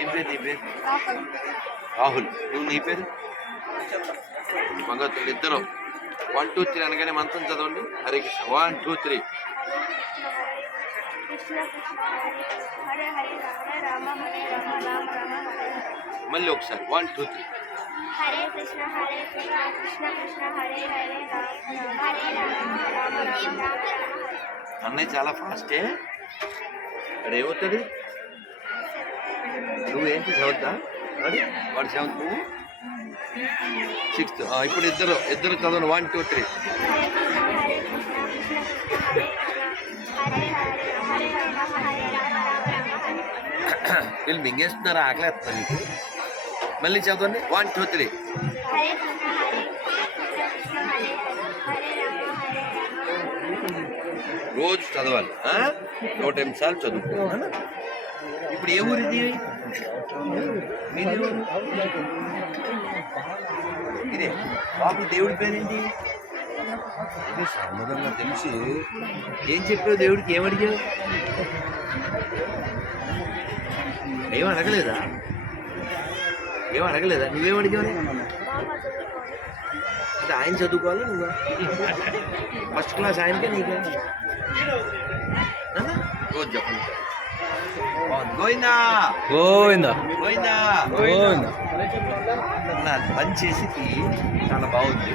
ఏం పేరు నీ పేరు? రాహుల్. నువ్వు నీ పేరు? భగవతులు ఇద్దరు. వన్ టూ త్రీ అనగానే మంత్రం చదవండి. Hare Krishna. One two three మళ్ళీ ఒకసారి. One two three Hare Krishna Hare Krishna Krishna Krishna Hare Hare Hare Rama Rama Rama అన్నయ్య చాలా ఫాస్టే వాడు ఏమవుతాడు నువ్వేంటి సెవెంతా అది? వాడు సెవెంత్ నువ్వు? సిక్స్త్. ఇప్పుడు ఇద్దరు ఇద్దరు చదవండి. వన్ టూ త్రీ వీళ్ళు మింగేస్తున్నారా? ఆకలేస్తున్నారు మీకు మళ్ళీ చదవండి. వన్ టూ త్రీ రోజు చదవాలి? నూట ఎనిమిది సార్లు చదువుకో? ఇప్పుడు ఏ ఊరు ఇది? ఇదే బాబు దేవుడి పేరేంటి? ఇది సమ్మదంగా తెలిసి ఏం చెప్పావు దేవుడికి? ఏమడిగావు ఏం అడగలేదా? ఏం అడగలేదా? నువ్వేం అడిగావు అంటే ఆయన చదువుకోవాలా నువ్వు ఫస్ట్ క్లాస్ ఆయనకే నీకే? రోజు చెప్పండి. గోవిందా గోవిందా గోవిందా గోవిందా పని చేసి చాలా బాగుంది